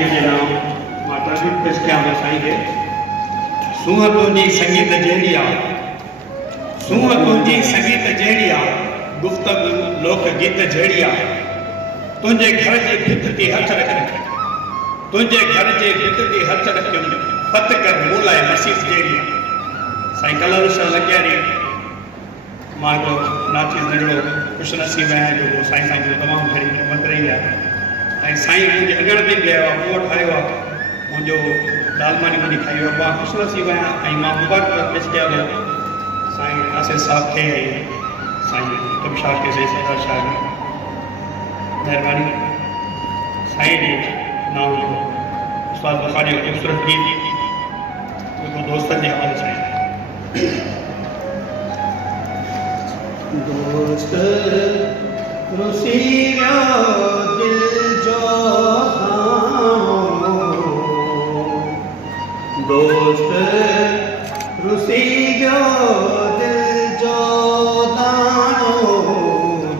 साईं जे नाम मां ट्रिब्यूट पेश कयां थो साईं खे। सूंहं तुंहिंजी संगीत जहिड़ी आहे, सूंहं तुंहिंजी संगीत जहिड़ी आहे, गुफ़्तगू लोक गीत जहिड़ी आहे। तुंहिंजे घर जे भित ते हथ रख, तुंहिंजे घर जे भित ते हथ रखियुमि, फत कर मूं लाइ नसीब जहिड़ी आहे। साईं कलर शाह लॻियारी मां हिकिड़ो नाची नंढिड़ो ख़ुशि नसीब आहियां जो साईं साईं जो तमामु घणी क़ीमत रही आहे। ऐं साईं मुंहिंजे अॻण ते बि आयो आहे, मूं वटि आयो आहे, मुंहिंजो दाल मानी मुंहिंजी खाई वियो, मां ख़ुशि नसीब आहियां। ऐं मां मुबारक पेश कयां थो साईं नासिर साहब खे ऐं साईं कुतुब शाह खे, साईं सरदार शाह खे। महिरबानी साईं जे नाम जो उस्ताद बुखारी जो ख़ूबसूरत गीत जेको दोस्तनि जे हवाले सां दोस्त रुसी वियो दिल जो हाणो, दोस्त रुसी वियो दिल जो दाणो,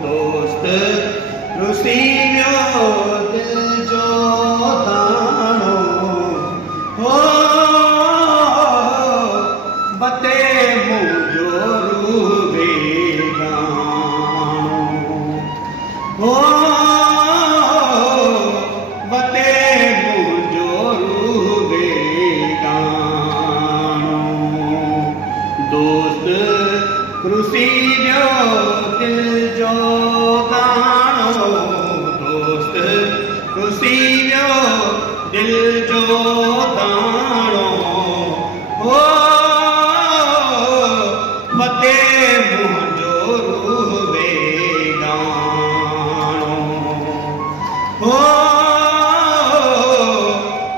दोस्त रुसी वियो दिल जो दाणो। हो बते मुंहिंजो रूबे हो बते मुंहिंजो रूबे गानो, दोस्त रुसी वियो दिल जो दाणो, दोस्त रुसी वियो दिल जो दाणो। हो बते मुंहिंजो रूबे हो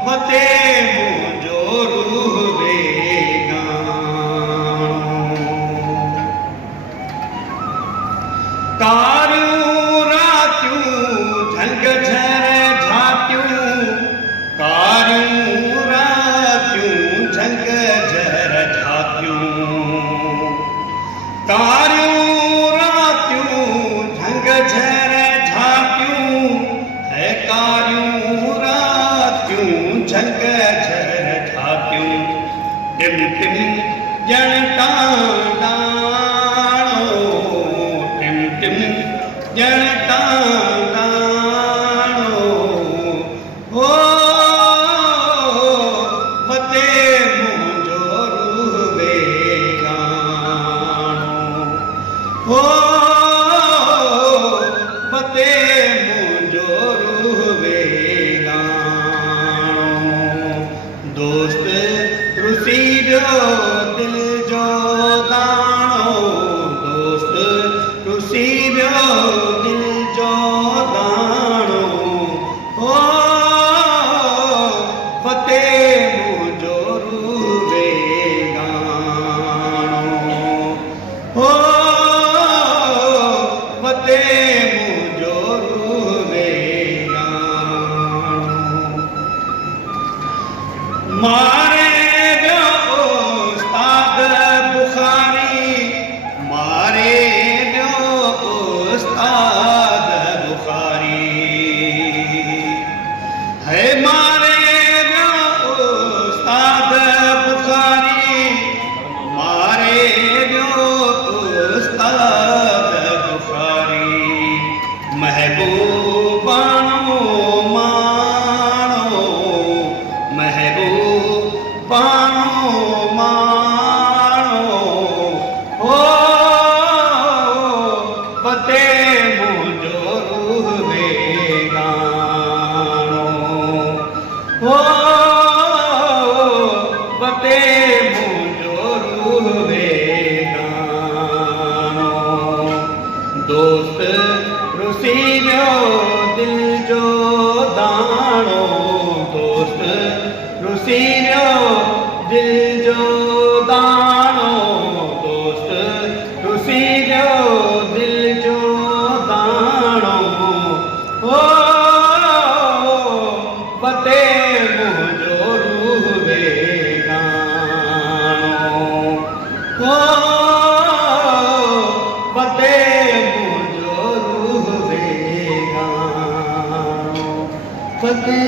बते मुंहिंजो रूबे गानो। कारियूं रातियूं झंग झर झातियूं, कारियूं रातियूं झंग झर झातियूं, कारियूं रातियूं झंग झर झातियूं, कारियूं रातियूं झंग झर झातियूं। टिम टिम ॼण टांडाणो, टिम टिम ॼण टांडाणो। हो बते मुंहिंजो रूबे गानो, हो बते मुंहिंजो रूबे गानो। दोस्त रुसी वियो दिल जो दाणो, दोस्त रुसी वियो दिल जो दाणो। हो बते मुंहिंजो रूबे गानो, हो बते मुंहिंजो रूबे गानो। मारे वियो उस्ताद बुखारी, मारे वियो उस्ताद बुखारी, है मारे वियो उस्ताद बुखारी, मारे वियो उस्ताद बुखारी। महबूबानो माणो, महबूबानो माणो। हो बते मुंहिंजो रूबे गानो, हो बते मुंहिंजो रूबे गानो। दोस्त रुसी वियो दिल जो दाणो, दोस्त रुसी वियो दिल जो दाणो, दोस्त रुसी वियो दिल जो दाणो। हो बते मुंहिंजो रूबे गानो, हो बते मुंहिंजो रूबे गानो, बते